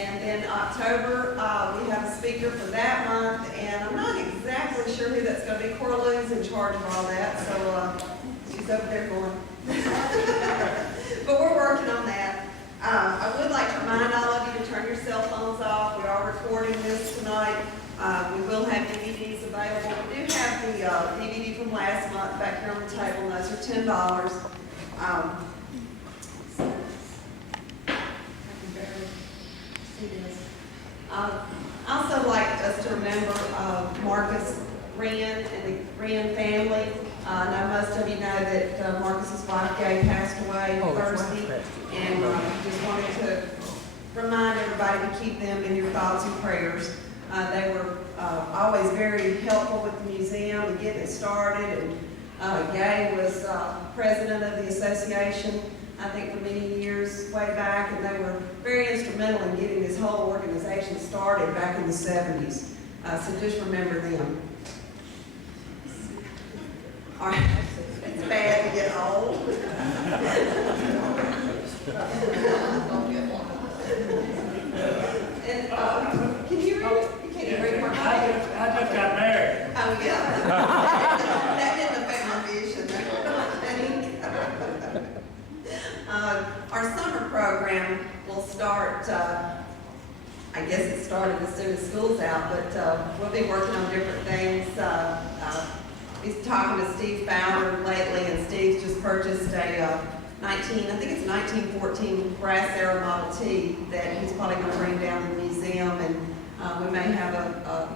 And then October, we have a speaker for that month, and I'm not exactly sure who that's going to be. Coraloo's in charge of all that, so she's over there going. But we're working on that. I would like to remind all of you to turn your cell phones off. We are recording this tonight. We will have DVDs available. We do have the DVD from last month back here on the table, and those are $10. I can barely see this. I also like us to remember Marcus Wren and the Wren family. I know most of you know that Marcus's wife Gay passed away Thursday, and just wanted to remind everybody to keep them in your thoughts and prayers. They were always very helpful with the museum and getting it started. And Gay was president of the association, I think, for many years way back, and they were very instrumental in getting this whole organization started back in the 70s. So just remember them. All right. It's bad to get old. And can you read it? You can't even read my writing. I just got married. Oh, yeah. That didn't affect my vision. Our summer program will start, I guess it started as soon as school's out, but we'll be working on different things. He's talking to Steve Fowler lately, and Steve's just purchased a I think it's a 1914 brass era Model T that he's probably going to bring down to the museum, and we may have a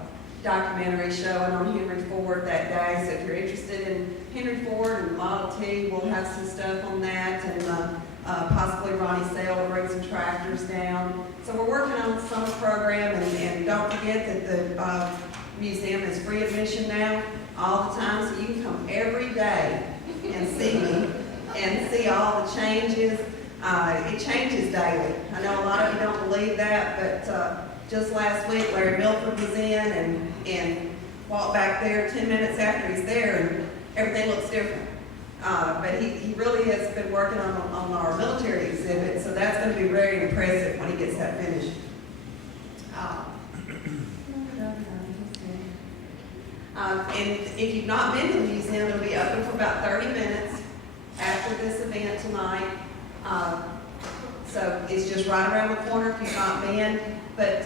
documentary showing on Henry Ford that day. So if you're interested in Henry Ford and Model T, we'll have some stuff on that, and possibly Ronnie Sale will bring some tractors down. So we're working on the summer program, and don't forget that the museum is free admission now all the time, so you can come every day and see me and see all the changes. It changes daily. I know a lot of you don't believe that, but just last week Larry Milford was in and walked back there 10 minutes after he's there, and everything looks different. But he really has been working on our military exhibit, so that's going to be very impressive when he gets that finished. And if you've not been to the museum, it'll be open for about 30 minutes after this event tonight. So it's just right around the corner if you've not been, but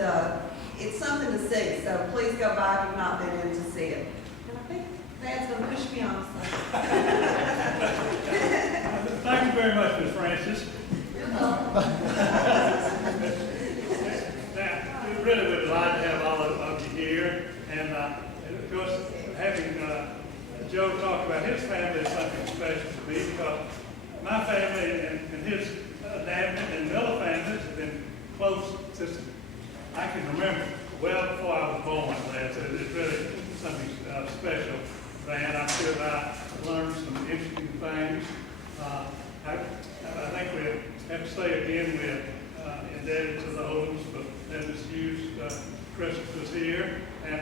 it's something to see, so please go by if you've not been in to see it. And I think Dad's going to push me on, so. Thank you very much, Ms. Francis. Now, we really would like to have all of you here, and of course, having Joe talk about his family is something special to me, because my family and his Inabnett and Miller families have been close since I can remember, well before I was born. So it's really something special. And I'm sure that I learned some interesting things. I think we have to say again, we're indebted to the Oldens for letting us use Christmas here. And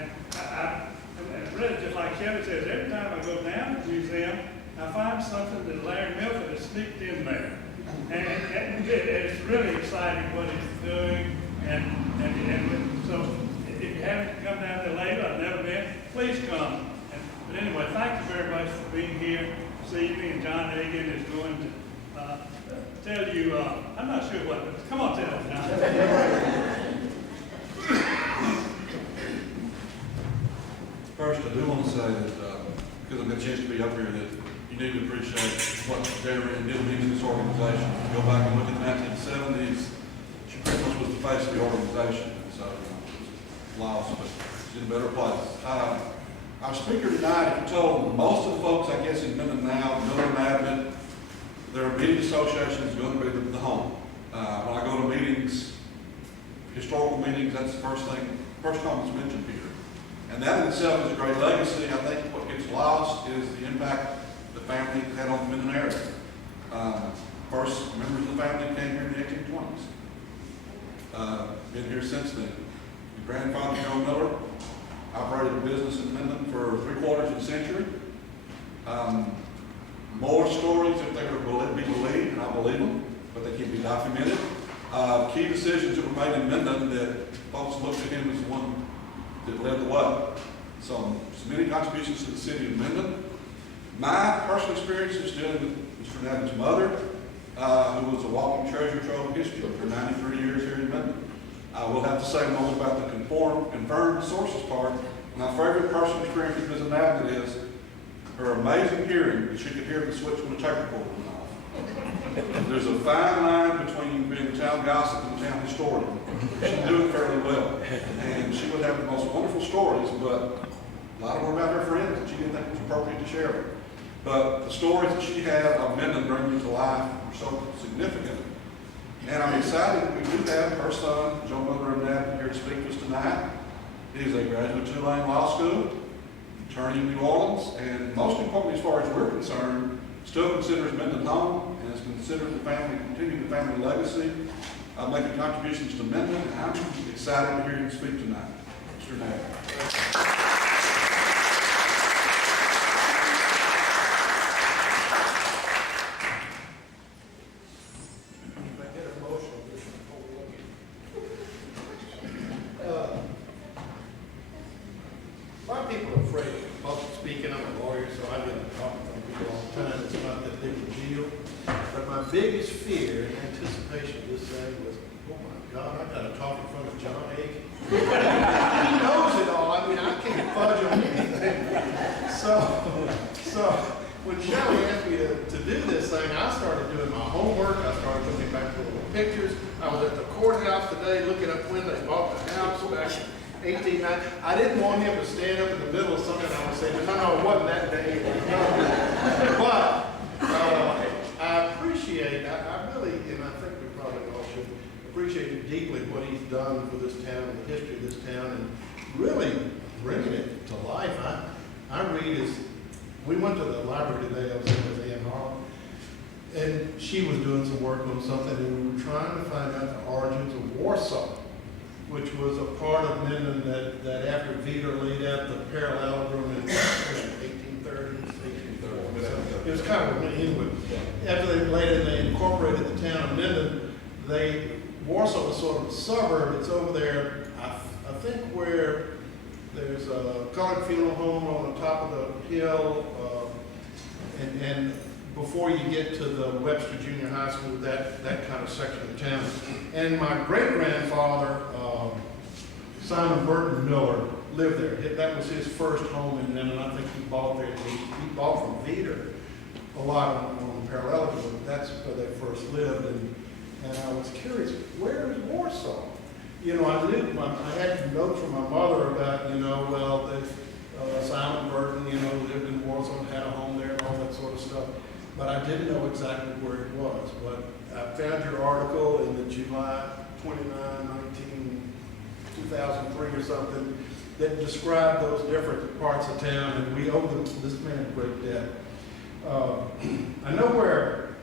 really, just like Kevin says, every time I go down to the museum, I find something that Larry Milford has sneaked in there. And it's really exciting what he's doing. And so if you haven't come down there lately, I've never been, please come. But anyway, thank you very much for being here this evening. And John Hagan is going to tell you, I'm not sure what, but come on, tell us, John. First, I do want to say that, because I've got a chance to be up here, that you need to appreciate what Jerry did in this organization. If you go back and look at the 1970s, she pretty much was the face of the organization. So it's lost, but it's in a better place. Our speaker tonight, if you told most of the folks, I guess, in Minden now, Miller-Inabnett, their immediate association is going to be the home. When I go to meetings, historical meetings, that's the first time it's mentioned here. And that in itself is a great legacy. I think what gets lost is the impact the family had on the Minden area. First members of the family came here in the 1820s. Been here since then. Your grandfather, Joe Miller, operated a business in Minden for 3/4 of a century. More stories if they were be believed, and I believe them, but they can be documented. Key decisions that were made in Minden that folks looked at him as the one that led the way. So many contributions to the city of Minden. My personal experiences dealing with Mr. Inabnett's mother, who was a walking treasure trove of history for 93 years here in Minden. I will have to say a moment about the confirmed sources part. My favorite personal experience with Ms. Inabnett is her amazing hearing, that she could hear the switch when the tape recorder went off. There's a fine line between being a town gossip and a town historian. She can do it fairly well. And she would have the most wonderful stories, but a lot of them were about her friends that she didn't think was appropriate to share. But the stories that she had of Minden bringing to life were so significant. And I'm excited we do have her son, Joe Miller Inabnett, here to speak to us tonight. He is a graduate of Tulane Law School, attorney in New Orleans, and most importantly, as far as we're concerned, still considers Minden home and has considered the family, continuing the family legacy, making contributions to Minden, and I'm excited to hear him speak tonight. Mr. Inabnett. Biggest fear in anticipation of this thing was, oh my God, I got to talk in front of John Aiken. He knows it all. I mean, I can't fudge on anything. So when Shelley asked me to do this thing, I started doing my homework. I started looking back at little pictures. I was at the courthouse today looking up when they bought the house back in 1890. I didn't want him to stand up in the middle of something. I would say, no, it wasn't that day. But I appreciate, I really, and I think we probably all should appreciate deeply what he's done for this town and the history of this town and really bringing it to life. I read his, we went to the library today, I was in with Ann Harlan, and she was doing some work on something, and we were trying to find out the origins of Warsaw, which was a part of Minden that after Vita laid out the parallelogram in 1830s, 1840s. It was kind of anyway. After they later they incorporated the town of Minden, Warsaw was sort of a suburb. It's over there, I think, where there's a colored funeral home on the top of the hill, and before you get to the Webster Junior High School, that kind of section of town. And my great-grandfather, Simon Burton Miller, lived there. That was his first home in Minden, and I think he bought there. He bought from Vita a lot on the parallelogram. That's where they first lived, and I was curious, where is Warsaw? You know, I had notes from my mother about, Simon Burton, lived in Warsaw and had a home there and all that sort of stuff. But I didn't know exactly where it was. But I found your article in the July 29, 2003 or something that described those different parts of town, and we owe this man a great debt. I know where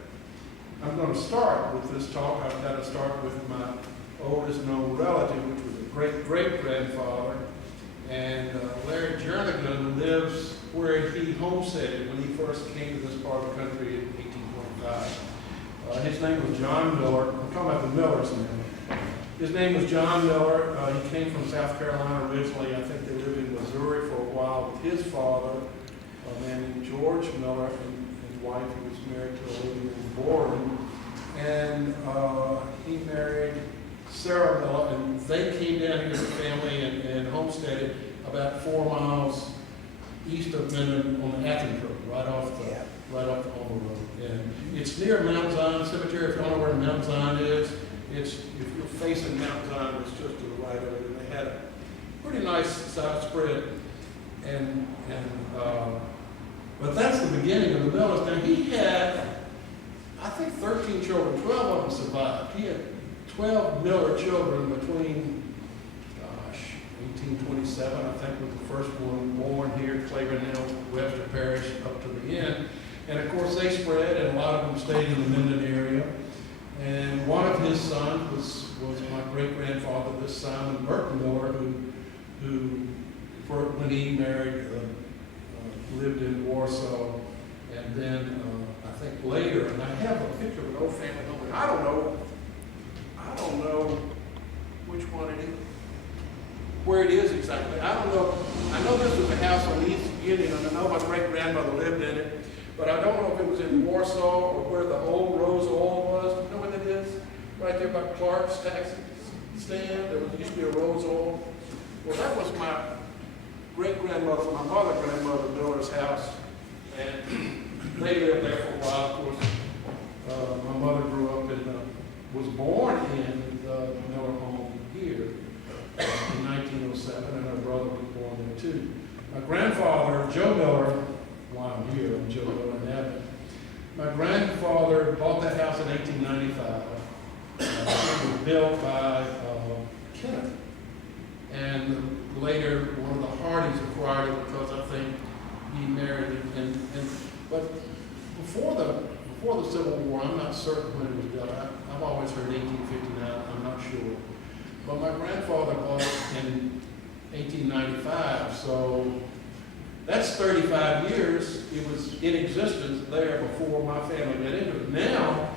I'm going to start with this talk. I've got to start with my oldest known relative, which was a great-great-grandfather, and Larry Jernigan lives where he homesteaded when he first came to this part of the country in 1825. His name was John Miller. I'm talking about the Millers now. His name was John Miller. He came from South Carolina originally. I think they lived in Missouri for a while with his father, a man named George Miller, and wife who was married to a lady named Borden. And he married Sarah Miller, and they came down here as a family and homesteaded about 4 miles east of Minden on the Athens Road, right off the Homer Road. And it's near Mount Zion Cemetery. If you don't know where Mount Zion is, if you're facing Mount Zion, it's just to the right of it. And they had a pretty nice side spread. But that's the beginning of the Millers. Now he had, I think, 13 children. 12 of them survived. He had 12 Miller children between 1827, I think, was the first one born here, Clavin Hill, Webster Parish, up to the end. And of course they spread, and a lot of them stayed in the Minden area. And one of his sons was my great-grandfather, this Simon Burton Miller, who when he married, lived in Warsaw. And then I think later, and I have a picture of an old family home, and I don't know I don't know which one it is, where it is exactly. I don't know. I know this was a house on East Union, and I know my great-grandmother lived in it, but I don't know if it was in Warsaw or where the old Rose Oil was. You know what it is? Right there by Clark's taxi stand. There used to be a Rose Oil. Well, that was my great-grandmother, my mother-grandmother Miller's house, and they lived there for a while. Of course, my mother grew up in, was born in the Miller home here in 1907, and her brother was born there too. My grandfather, Joe Miller, while I'm here, I'm Joe Miller Inabnett. My grandfather bought that house in 1895. It was built by Kenneth. And later, one of the Hardys acquired it because I think he married it. But before the Civil War, I'm not certain when it was built. I've always heard 1859. I'm not sure. But my grandfather bought it in 1895, so that's 35 years. It was in existence there before my family got into it. Now,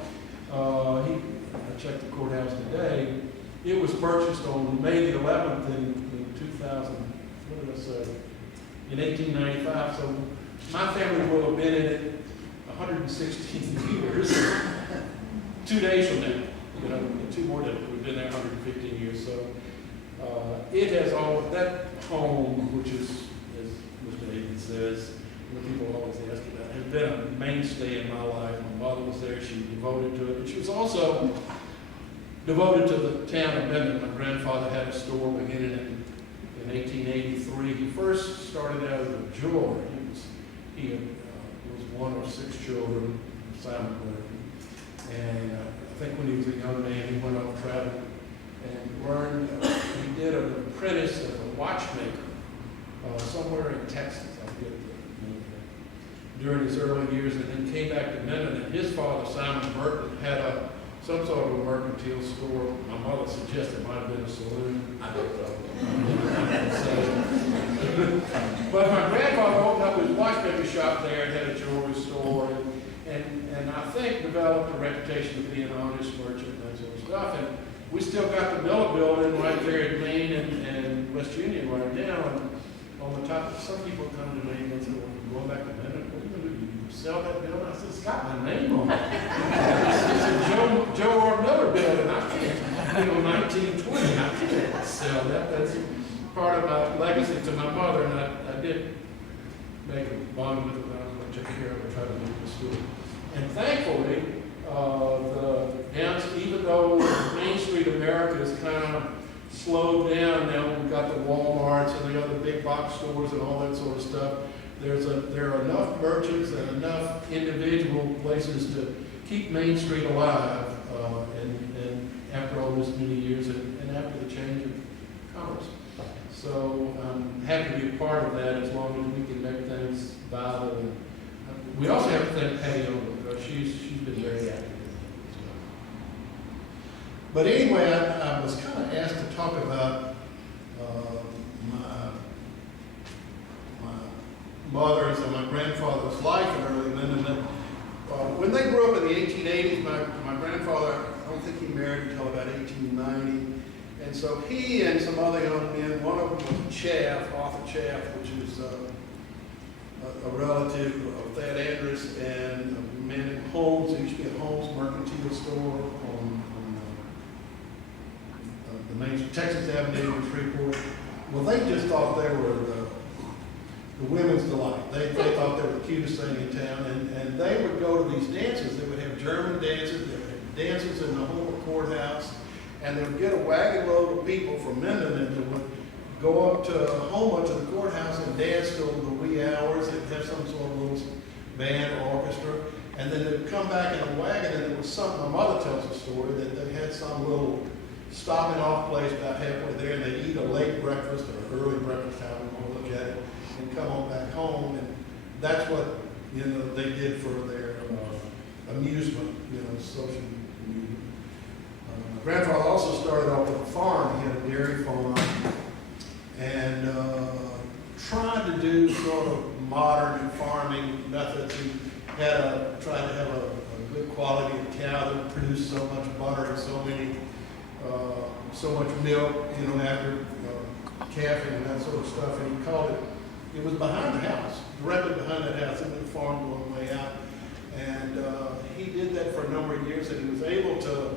I checked the courthouse today. It was purchased on May the 11th in 2000. What did I say? In 1895. So my family will have been in it 116 years. 2 days from now, you know, 2 more days. We've been there 115 years. So it has all that home, which is, as Mr. Hayden says, what people always ask about, has been a mainstay in my life. My mother was there; she was devoted to it, but she was also devoted to the town of Minden. My grandfather had a store beginning in 1883. He first started out as a jeweler. He was one of 6 children, Simon Burton. And I think when he was a young man, he went off traveling and learned. He did an apprentice as a watchmaker somewhere in Texas. I forget the name of it. During his early years, and then came back to Minden. And his father, Simon Burton, had some sort of a mercantile store. My mother suggested it might have been a saloon. I don't know. But my grandfather opened up his watchmaker shop there and had a jewelry store, and I think developed a reputation of being an honest merchant and that sort of stuff. And we still got the Miller building right there at Main and West Union right now. And on the top, some people come to me and say, well, you're going back to Minden, what are you going to do? You sell that building? I said, it's got my name on it. It's a Joe R. Miller building. I can't, 1920, I can't sell that. That's part of my legacy to my mother, and I did make a bond with her that I was going to take care of and try to make the school. And thankfully, even though Main Street America is kind of slowed down now, we've got the Walmarts and the other big box stores and all that sort of stuff. There are enough merchants and enough individual places to keep Main Street alive, and after all this many years, and after the change of commerce. So I'm happy to be a part of that as long as we can make things viable. And we also have to thank Patty Owen because she's been very active. But anyway, I was kind of asked to talk about my mother's and my grandfather's life in early Minden. When they grew up in the 1880s, my grandfather, I don't think he married until about 1890. And so he and some other young men, one of them was Chaff, Arthur Chaff, which is a relative of Thad Andrus, and a man named Holmes. There used to be a Holmes mercantile store on the main Texas Avenue in Shreveport. Well, they just thought they were the women's delight. They thought they were the cutest thing in town, and they would go to these dances. They would have German dances, they would have dances in the whole courthouse, and they would get a wagon load of people from Minden, and they would go up to Houma to the courthouse and dance till the wee hours. They'd have some sort of little band or orchestra, and then they'd come back in a wagon, and it was something. My mother tells a story that they had some little stopping off place about halfway there, and they'd eat a late breakfast or early breakfast, however you want to look at it, and come on back home. And that's what they did for their amusement, social amusement. My grandfather also started off with a farm. He had a dairy farm, and tried to do sort of modern farming methods. He had tried to have a good quality of cow that produced so much butter and so many so much milk, you know, after calving and that sort of stuff, and he called it, it was behind the house, directly behind that house, in the farm going way out. And he did that for a number of years, and he was able to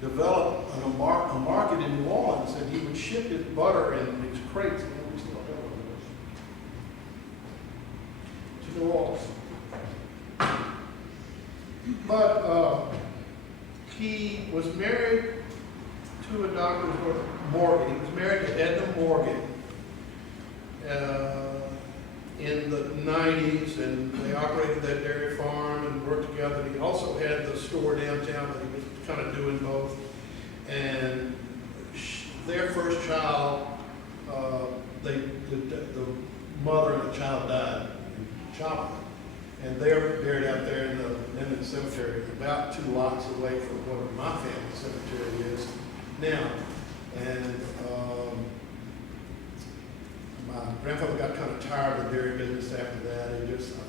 develop a market in New Orleans, and he would ship his butter in these crates. We still have those. To New Orleans. But he was married to a doctor, Morgan. He was married to Edna Morgan in the 90s, and they operated that dairy farm and worked together. He also had the store downtown that he was kind of doing both. And their first child, the mother and the child died in childbirth. And they're buried out there in the Minden Cemetery, about 2 lots away from where my family cemetery is now. And my grandfather got kind of tired of the dairy business after that. I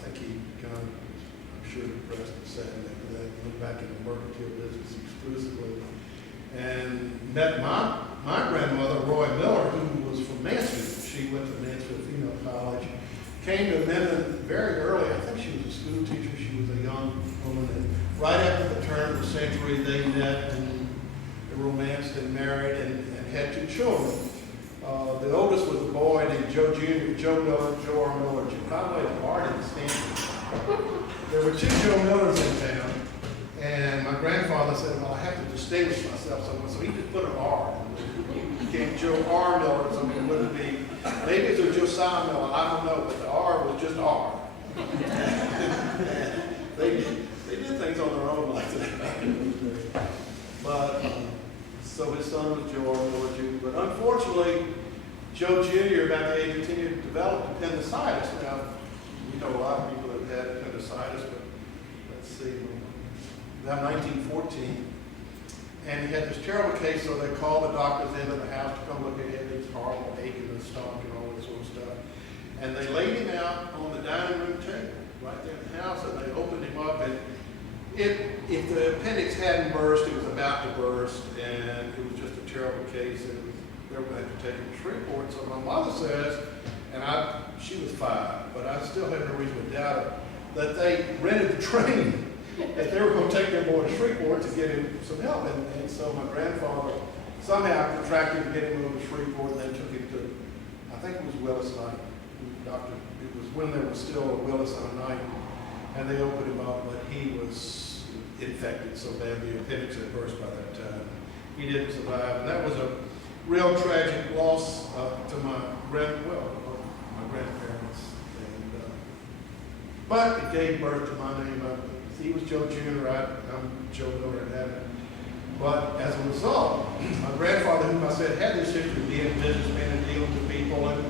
think he kind of, I'm sure, depressed and sad after that. He went back in the mercantile business exclusively. And met my grandmother, Roy Miller, who was from Mansfield. She went to Mansfield Female College. Came to Minden very early. I think she was a school teacher. She was a young woman. And right after the turn of the century, they met and romanced and married and had 2 children. The oldest was a boy named Joe Jr., Joe Miller, Joe R. Miller. By the way, the bar didn't stand. There were 2 Joe Millers in town. And my grandfather said, well, I have to distinguish myself somewhere. So he just put an R. He became Joe R. Miller or something. It wouldn't be, maybe it was Josiah Miller, I don't know, but the R was just R. they did things on their own like that. But, so his son was Joe R. Miller Jr. But unfortunately, Joe Jr., about the age of 10, developed appendicitis. Now, we know a lot of people that have had appendicitis, but let's see, about 1914. And he had this terrible case, so they called the doctors into the house to come look at him. He was horrible, ache in the stomach and all this sort of stuff. And they laid him out on the dining room table right there in the house, and they opened him up. And if the appendix hadn't burst, it was about to burst, and it was just a terrible case, and they were going to have to take him to Shreveport. So my mother says, and she was 5, but I still had no reason to doubt it, that they rented the train. That they were going to take their boy to Shreveport to get him some help. And so my grandfather somehow contracted to get him over to Shreveport, and then took him to, I think it was Willis Night. It was when there was still a Willis on a night, and they opened him up, but he was infected so bad the appendix had burst by that time. He didn't survive, and that was a real tragic loss to my grandparents. And, but it gave birth to my name. He was Joe Jr., I'm Joe Miller Inabnett. But as a result, my grandfather, whom I said had this history of being a businessman and dealing with people and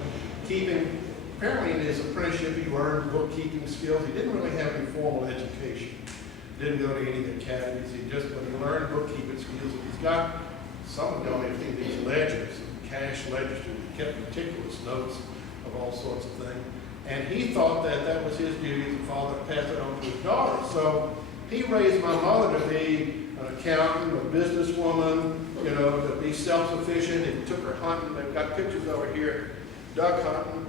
keeping, apparently in his apprenticeship he learned bookkeeping skills. He didn't really have any formal education. Didn't go to any academies. But he learned bookkeeping skills. And he's got, some of y'all have seen these ledgers, cash ledgers, he kept meticulous notes of all sorts of things. And he thought that that was his duty as a father to pass it on to his daughter. So he raised my mother to be an accountant, a businesswoman, you know, to be self-sufficient. He took her hunting. They've got pictures over here, duck hunting,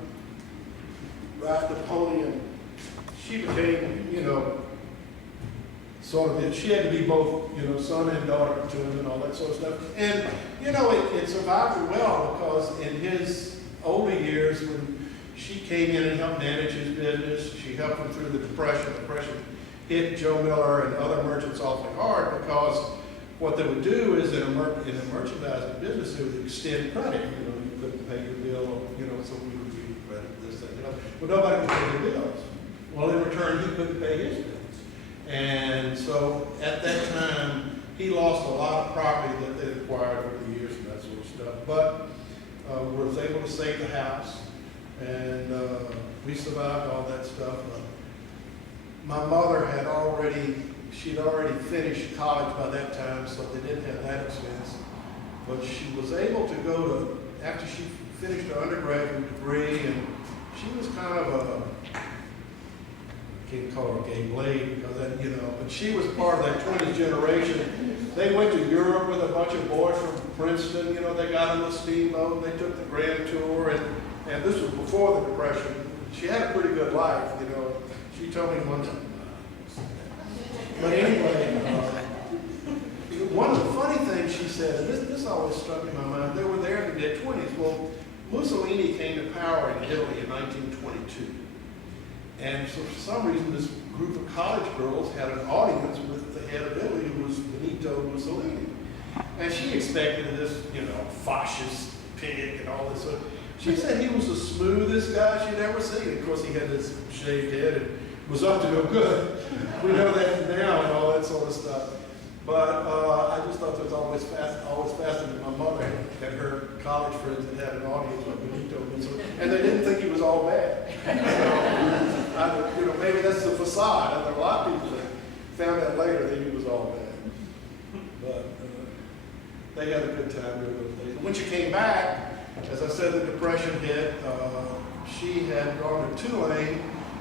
riding the pony, and she became, you know, sort of, she had to be both, you know, son and daughter to him and all that sort of stuff. And, you know, it survived her well, because in his older years, when she came in and helped manage his business, she helped him through the Depression. The Depression hit Joe Miller and other merchants awfully hard, because what they would do is in a merchandising business, they would extend credit. You know, you couldn't pay your bill, you know, so we would give you credit, this, that, you know. Well, nobody could pay their bills. Well, in return, he couldn't pay his bills. And so at that time, he lost a lot of property that they acquired over the years and that sort of stuff. But was able to save the house, and we survived all that stuff. My mother she'd already finished college by that time, so they didn't have that expense. But she was able to go to, after she finished her undergraduate degree, and she was kind of a can't call her gay blade because that, you know, but she was part of that 20th generation. They went to Europe with a bunch of boys from Princeton, you know, they got on the steamboat, and they took the grand tour, and this was before the Depression. She had a pretty good life, you know. She told me one time. But anyway, one of the funny things she said, and this always struck in my mind, they were there in the mid-20s. Well, Mussolini came to power in Italy in 1922. And so for some reason, this group of college girls had an audience with the head of Italy, who was Benito Mussolini. And she expected this, you know, fascist pig and all this. So she said he was the smoothest guy she'd ever seen. Of course, he had this shaved head and was up to no good. We know that now and all that sort of stuff. But I just thought it was always fascinating. My mother had her college friends that had an audience with Benito Mussolini, and they didn't think he was all bad. So, you know, maybe that's the facade. And there are a lot of people that found out later that he was all bad. But they had a good time during those days. And when she came back, as I said, the Depression hit. She had gone to Tulane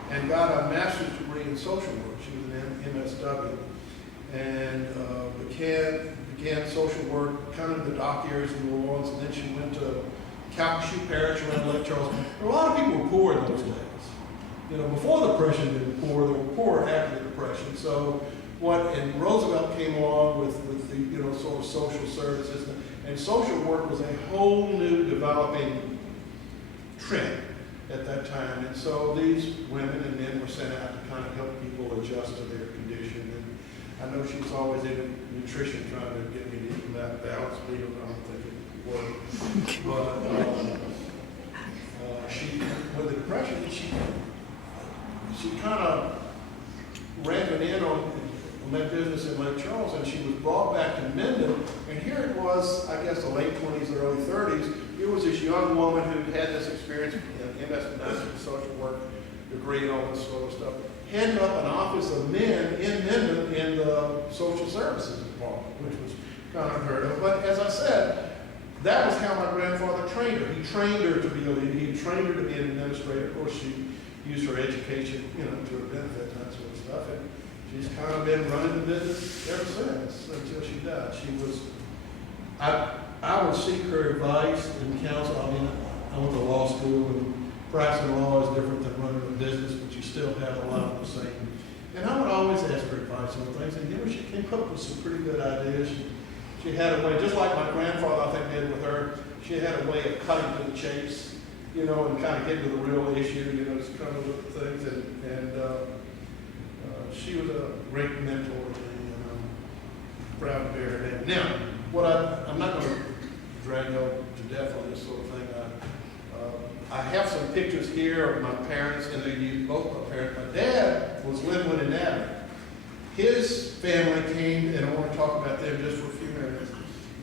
and got a master's degree in social work. She was an MSW. And began social work kind of in the dock areas in New Orleans, and then she went to Calcasieu Parish around Lake Charles. A lot of people were poor in those days. You know, before the Depression, they were poor. They were poor after the Depression. So and Roosevelt came along with the, you know, sort of social services, and social work was a whole new developing trend at that time. And so these women and men were sent out to kind of help people adjust to their condition. I know she was always in nutrition, trying to get me to eat that balanced meal. I don't think it worked. But with the Depression, she kind of ran in on that business in Lake Charles, and she was brought back to Minden. And here it was, I guess, the late 20s, early 30s. Here was this young woman who had this experience, MS social work degree and all this sort of stuff, heading up an office of men in Minden in the social services department, which was kind of unheard of. But as I said, that was how my grandfather trained her. He trained her to be a leader. He trained her to be an administrator. Of course, she used her education, you know, to her benefit and that sort of stuff. And she's kind of been running the business ever since, until she died. She was, I would seek her advice and counsel. I mean, I went to law school, and practicing law is different than running a business, but you still have a lot of the same. And I would always ask her advice on things, and you know, she came up with some pretty good ideas. She had a way, just like my grandfather, I think, did with her, she had a way of cutting to the chase, you know, and kind of getting to the real issue, you know, just kind of look at things. And she was a great mentor to me, and I'm proud to bear her name. Now, I'm not going to drag you to death on this sort of thing. I have some pictures here of my parents, and they used both my parents. My dad was Miller-Inabnett. His family came, and I want to talk about them just for a few minutes.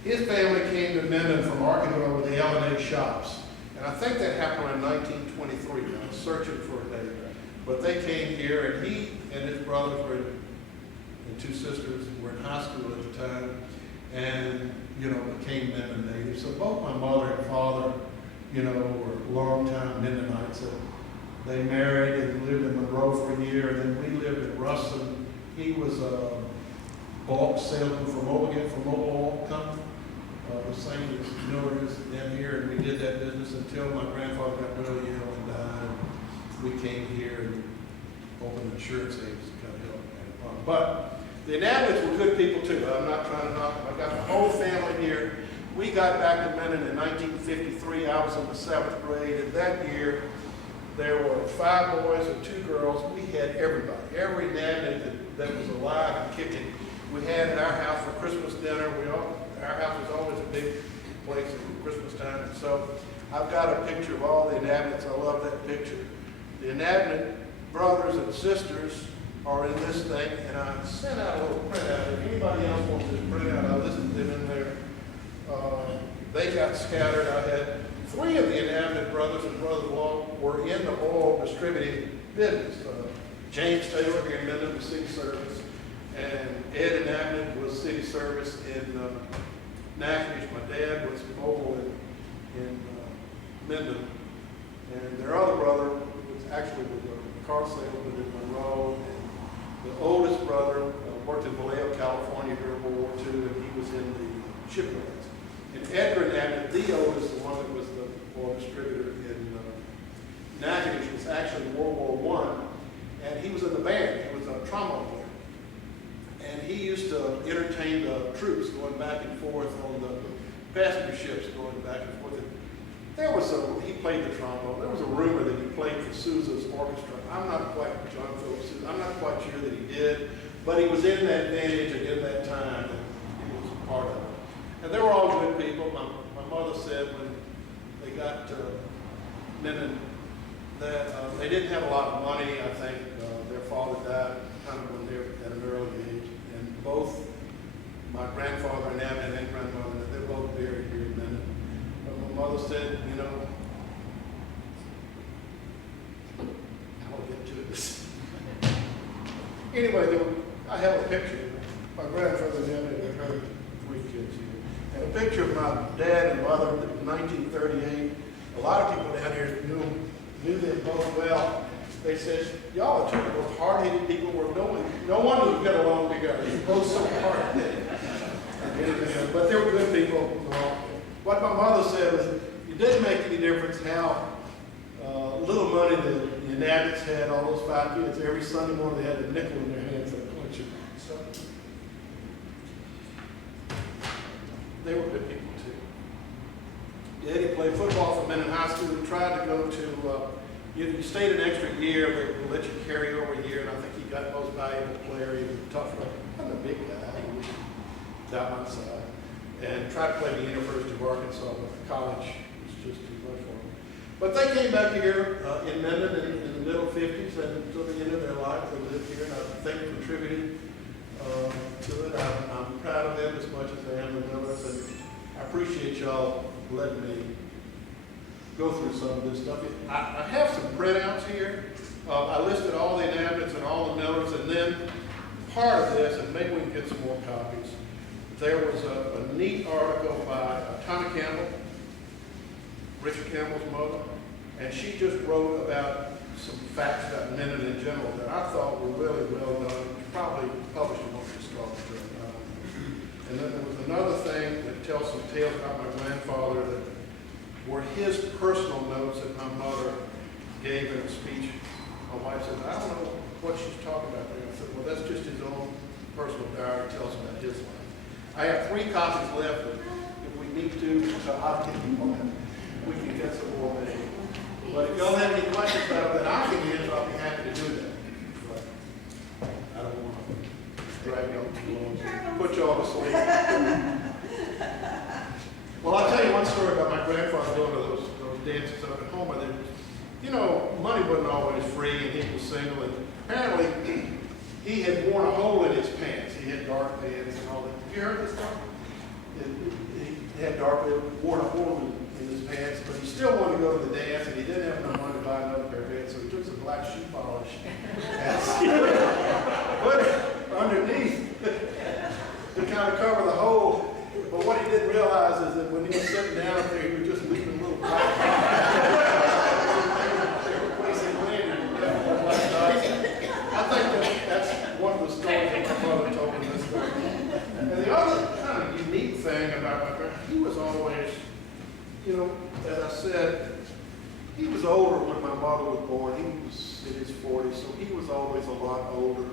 His family came to Minden from Arkansas with the L&A shops. And I think that happened in 1923. I was searching for a date. But they came here, and he and his brothers and two sisters were in high school at the time, and, you know, became Minden natives. So both my mother and father, you know, were longtime Mennonites. They married and lived in Monroe for a year, and then we lived in Ruston. He was a bulk salesman for Mobile Oil Company, the same as Miller is down here, and we did that business until my grandfather got really ill and died. We came here and opened insurance agents to kind of help. But the Inabnetts were good people too. I'm not trying to knock them. I got the whole family here. We got back to Minden in 1953. I was in the 7th grade, and that year there were 5 boys and 2 girls. We had everybody, every Inabnett that was alive and kicking. We had at our house for Christmas dinner. Our house was always a big place at Christmas time. And so I've got a picture of all the Inabnetts. I love that picture. The Inabnett brothers and sisters are in this thing, and I sent out a little printout. If anybody else wants this printout, I listed them in there. They got scattered. I had 3 of the Inabnett brothers and brother-in-law were in the oil distributing business. James Taylor here in Minden was city service, and Ed Inabnett was city service in Natchitoches. My dad was mobile in Minden, and their other brother was actually with car salesman in Monroe. And the oldest brother worked in Vallejo, California during World War II, and he was in the shipyards. And Edgar Inabnett, the oldest, the one that was the oil distributor in Natchitoches, was actually in World War I, and he was in the band. He was a trombone player. And he used to entertain the troops going back and forth on the passenger ships going back and forth. And he played the trombone. There was a rumor that he played for Sousa's orchestra. I'm not quite, John Phillips Sousa, I'm not quite sure that he did, but he was in that vintage and in that time, and he was a part of it. And they were all good people. My mother said when they got to Minden that they didn't have a lot of money. I think their father died kind of when they were at an early age. And both my grandfather Inabnett and grandmother, they're both buried here in Minden. But my mother said, you know, I'll get to this. Anyway, I have a picture. My grandfather Inabnett and her 3 kids here. And a picture of my dad and mother in 1938. A lot of people down here knew them both well. They said, y'all are two of the most hard-headed people where no wonder you get along together. You're both so hard-headed. But they were good people. What my mother said was, it didn't make any difference how little money the Inabnetts had, all those 5 kids. Every Sunday morning they had a nickel in their hands for luncheon. So they were good people too. Eddie played football for Minden High School. He tried to go to, you stayed an extra year, they would let you carry over a year, and I think he got most valuable player. He was tough. I'm a big guy. He was down my side. And tried to play the University of Arkansas, but the college was just too much for him. But they came back here in Minden in the middle 50s, and until the end of their life, they lived here, and I think contributed to it. I'm proud of them as much as I am the Millers, and I appreciate y'all letting me go through some of this stuff. I have some printouts here. I listed all the Inabnetts and all the Millers, and then part of this, and maybe we can get some more copies, there was a neat article by Tommy Campbell, Richard Campbell's mother, and she just wrote about some facts about Minden in general that I thought were really well done. Probably published amongst historical journals. And then there was another thing that tells some tales about my grandfather that were his personal notes that my mother gave in a speech. My wife said, I don't know what she's talking about there. I said, well, that's just his own personal diary. It tells about his life. I have 3 copies left, but if we need to, I'll get them on. We can get some more made. But if y'all have any questions about that I can answer, I'll be happy to do that. But I don't want to drag y'all too long. Put y'all to sleep. Well, I'll tell you one story about my grandfather going to those dances up at home. You know, money wasn't always free, and he was single, and apparently he had worn a hole in his pants. He had dark pants and all that. Have you heard this stuff? He had worn a hole in his pants, but he still wanted to go to the dance, and he didn't have enough money to buy another pair of pants, so he took some black shoe polish and put it underneath to kind of cover the hole. But what he didn't realize is that when he was sitting down up there, he was just leaving little black I think that's one of the stories that my mother told me this story. And the other kind of unique thing about my grandfather, he was always, you know, as I said, he was older when my mother was born. He was in his 40s, so he was always a lot older,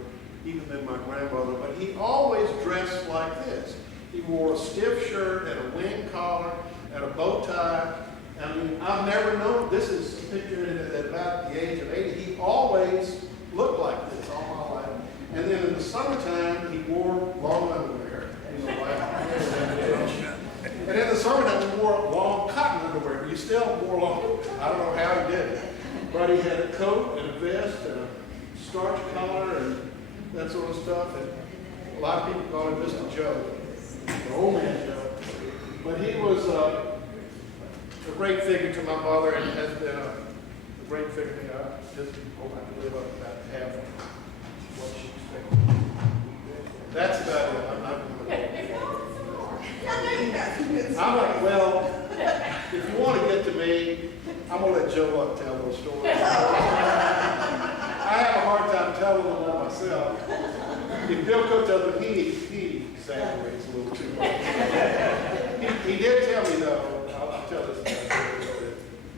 even than my grandmother. But he always dressed like this. He wore a stiff shirt and a wing collar and a bow tie. I mean, I've never known, this is a picture at about the age of 80. He always looked like this all my life. And then in the summertime, he wore long underwear. You know, and in the summertime, he wore long cotton underwear. He still wore long, I don't know how he did it. But he had a coat and a vest and a starch collar and that sort of stuff. And a lot of people call him Mr. Joe, the old man Joe. But he was a great figure to my mother and has been a great figure to me. I just hope I can live up to about half of what she expected. That's about it. I'm not going to I'm like, well, if you want to get to me, I'm going to let Joe Luck tell those stories. I have a hard time telling them all myself. If Bill Cook doesn't, he exaggerates a little too much. He did tell me though, I'll tell this guy, that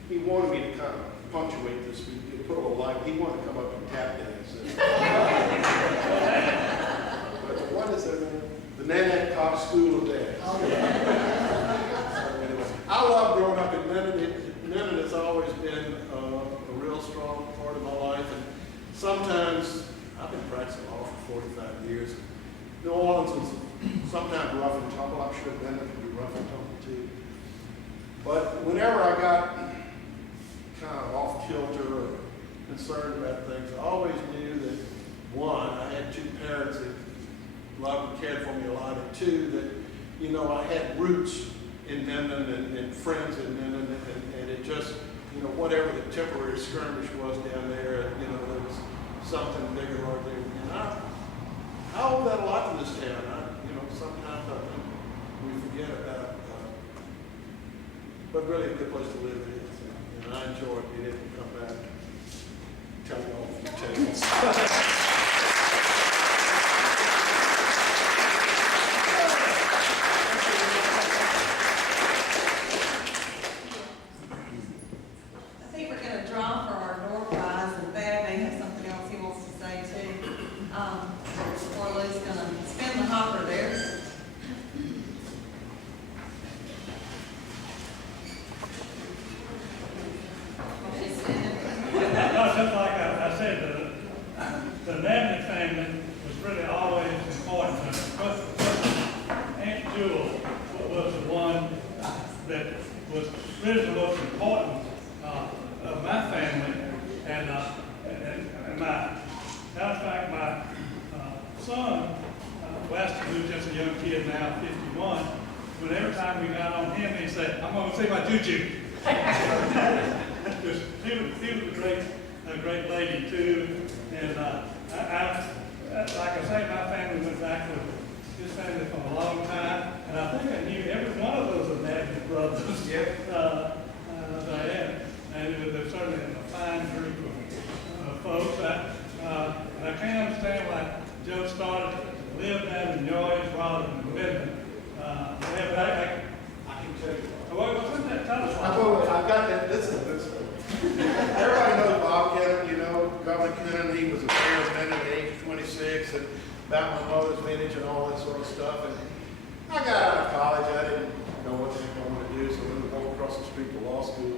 he wanted me to kind of punctuate this, put a little light. He wanted to come up and tap dance. But what is it? The Nanette Cox School of Dance. I love growing up in Minden. Minden has always been a real strong part of my life. And sometimes, I've been practicing law for 45 years. New Orleans was sometimes rough and tumble. I'm sure Minden can be rough and tumble too. But whenever I got kind of off kilter or concerned about things, I always knew that, one, I had two parents that loved and cared for me a lot, and two, that, you know, I had roots in Minden and friends in Minden, and it just, you know, whatever the temporary skirmish was down there, you know, there was something bigger right there. And I owe that a lot to this town. You know, sometimes I think we forget about, but really a good place to live it is. And I enjoyed being able to come back and tell you all a few tales. Just like I said, the Inabnett family was really always important. Aunt Jewel was the one that was really the most important of my family, and matter of fact, my son, Webster, who's just a young kid now, 51, when every time we got on him, he'd say, "I'm going to see my juju." She was a great lady too, and like I say, my family went back with his family for a long time, and I think I knew every one of those Inabnett brothers. Yep. Diane, and they're certainly a fine group of folks. I can't understand why Joe started to live down in Joyce rather than Minden. I can tell you. What's in that? Tell us. I've got that. Listen. Everybody knows Bob Kennan, you know, Governor Kennan. He was a mayor of Minden at the age of 26, and about my mother's vintage and all that sort of stuff. And I got out of college. I didn't know what the heck I wanted to do, so I went to go across the street to law school.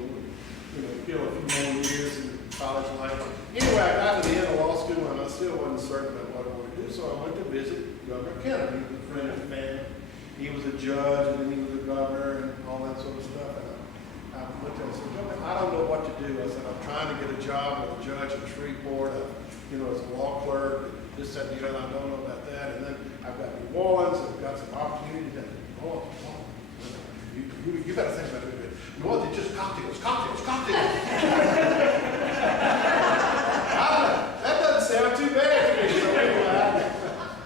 You know, kill a few more years in college life. Anyway, I got to the end of law school, and I still wasn't certain about what I wanted to do, so I went to visit Governor Kennan. He was a friend of the family. He was a judge, and then he was a governor, and all that sort of stuff. And I looked at him and said, Governor, I don't know what to do. I said, I'm trying to get a job with a judge in Shreveport, you know, as a law clerk, this, that, and the other. I don't know about that. And then I've got New Orleans, I've got some opportunities. You better think about it a bit. New Orleans, it's just cocktails. That doesn't sound too bad to me. So anyway,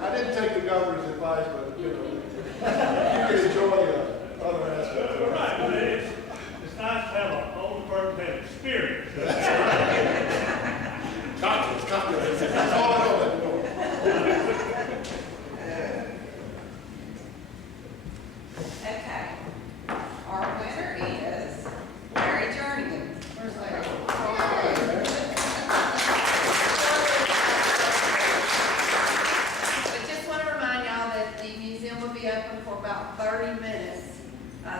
I didn't take the governor's advice, but, you know, you can enjoy other aspects. Right, but it's nice to have an older person that experience. Cocktails. That's all I know that. Okay. Our winner is Larry Jernigan. Where's Larry? But just want to remind y'all that the museum will be open for about 30 minutes.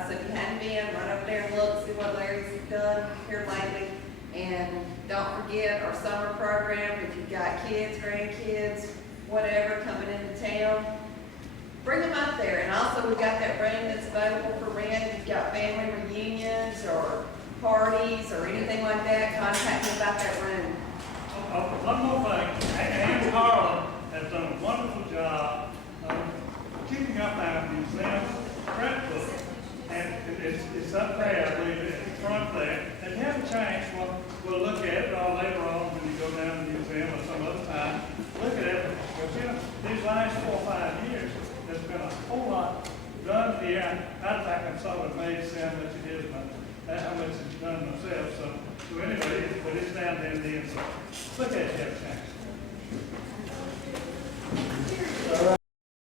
So if you hadn't been, run over there and look, see what Larry's done here lately. And don't forget our summer program. If you've got kids, grandkids, whatever coming into town, bring them up there. And also we've got that room that's available for rent. If you've got family reunions or parties or anything like that, contact me about that room. One more thing, Ann Harlan has done a wonderful job of keeping up our museum scrapbook. And it's up there, I believe, in front there. And if you have a chance, we'll look at it all later on when you go down to the museum or some other time. Look at it, because you know, these last 4 or 5 years, there's been a whole lot done here. I think I'm sort of amazed how much it is, but how much it's done myself. So anyway, but it's down there in the inside. Look at that, Jackson.